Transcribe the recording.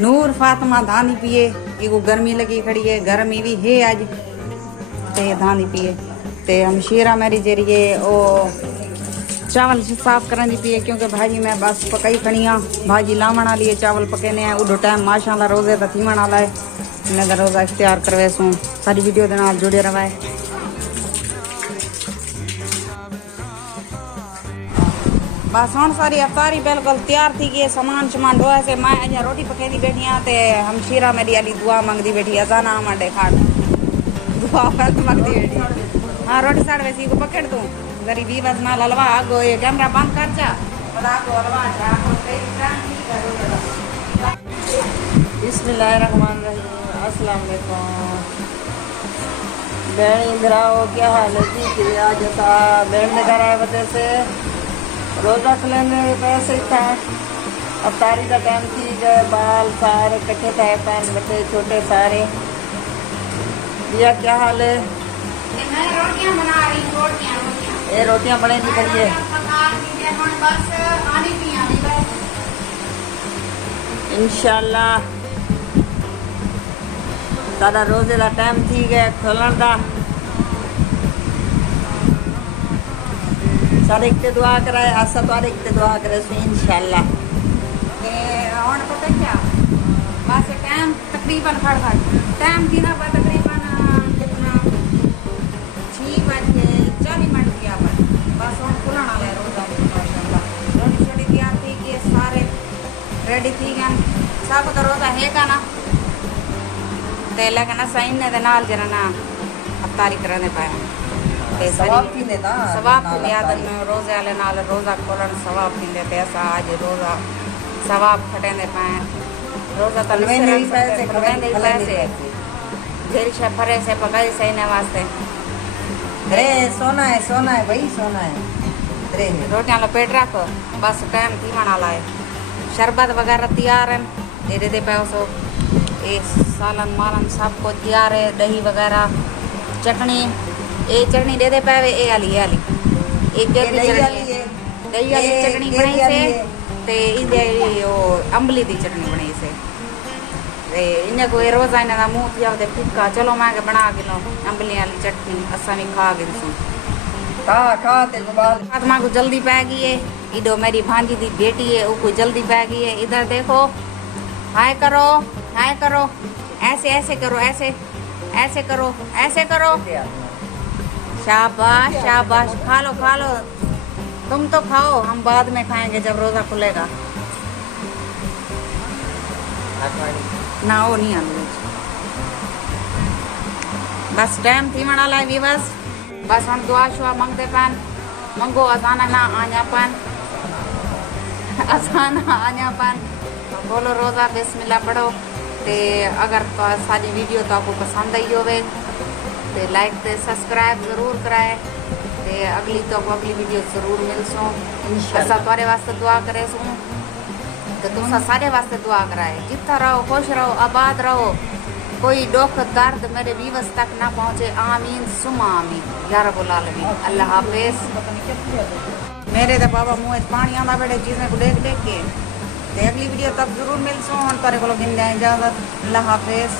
नूर फातिमा धानी पिए इको गर्मी लगी खड़ी है, गर्मी भी है आज ते धानी पिए ते हम शीरा मेरी जरिए ओ चावल साफ करने पिए क्योंकि भाजी मैं बस पकाई खड़िया भाजी लावण वाली है, चावल पकेने हैं उडो टाइम माशाल्लाह रोजे तो थीवण वाला है। मैं रोजा इख्तियार करवे सू सारी वीडियो दे नाल जुड़े रहे। बस हम सारी अफ्तारी बिल्कुल तैयार थी गई, सामान शमान ढोया से मैं अजा रोटी पकेंदी बैठी हाँ ते हम शीरा मेरी अली दुआ मंगदी बैठी अजाना मंडे खाट दुआ मंगदी बैठी। हाँ रोटी साढ़ वैसी को पकड़ दूँ गरीबी बस ना हलवा आगो ये कैमरा बंद कर जा बिस्मिल्लाहिर्रहमानिर्रहीम। अस्सलाम वालेकुम बहन इंदिराओ क्या हाल है जी कि आज था बहन ने घर आए वजह से रोजा खलेने पैसे था अफ्तारी का टाइम थी गए बाल सारे कच्चे थे पैन बच्चे छोटे सारे भैया क्या हाल है? रोटियां बना रही रोटियां बने थी करिए इंशाल्लाह दादा रोजे का टाइम थी गया खोलन का सारे एक दुआ कराए आसा तारे एक दुआ करे सो इंशाल्लाह ते हुन पता क्या बस टाइम तकरीबन खड़ टाइम थी ना तकरीबन कितना 6:40 गया बस हम खुलने वाले रोजा माशाल्लाह रोटी छोटी तैयार थी कि सारे रेडी थी गए सब तो रोजा है का ना ते लेकिन असा इन्हें नाल जरा ना अफ्तारी करने पाया सवाब थी याद रोजे वाले नाल रोजा खोलन सवाब थी ते असा आज रोजा सवाब खटेंदे पाए रोजा तो पैसे जेल शे फरे से पकाई से इन्हें वास्ते अरे सोना है भाई सोना है रोटियां लपेट रखो बस टाइम थी वाला है। शरबत वगैरह तैयार है दे दे पे सो ये सालन मालन सब कुछ तैयार है दही वगैरह चटनी ये चटनी दे पावे ये वाली एक दही वाली चटनी बनाई से ते इंदे ओ अंबली दी चटनी बनाई से ते इन्हें कोई रोजा इन्हें मुंह थी आवदे फिक्का चलो मैं बना के लो अंबली वाली चटनी असा भी खा गई सू खा ते फातिमा को जल्दी पै गई है इधो मेरी भांजी दी बेटी है वो जल्दी पै गई है। इधर देखो हाय करो ऐसे ऐसे करो ऐसे करो शाबाश शाबाश खा लो तुम तो खाओ हम बाद में खाएंगे जब रोजा खुलेगा ना वो नहीं आलू बस टाइम थी मना ला भी बस हम दुआ शुआ मंगते पान मंगो असाना ना आजा पान बोलो रोजा बिस्मिल्लाह पढ़ो ते अगर तो सारी वीडियो तो आपको पसंद आई होवे ते लाइक ते सब्सक्राइब जरूर कराए ते अगली वीडियो जरूर मिल सो इंशाल्लाह तुम्हारे वास्ते दुआ करे सो तो तुम सारे वास्ते दुआ कराए जितना रहो खुश रहो आबाद रहो कोई दुख दर्द मेरे व्यूअर्स तक ना पहुँचे आमीन सुमा आमीन या रब्बुल आलमीन। अल्लाह हाफिज। मेरे तो बाबा मुँह पानी आना बैठे चीज़ें को देख के अगली वीडियो तक जरूर मिल सो हम तारे को इजाजत। अल्लाह हाफिज।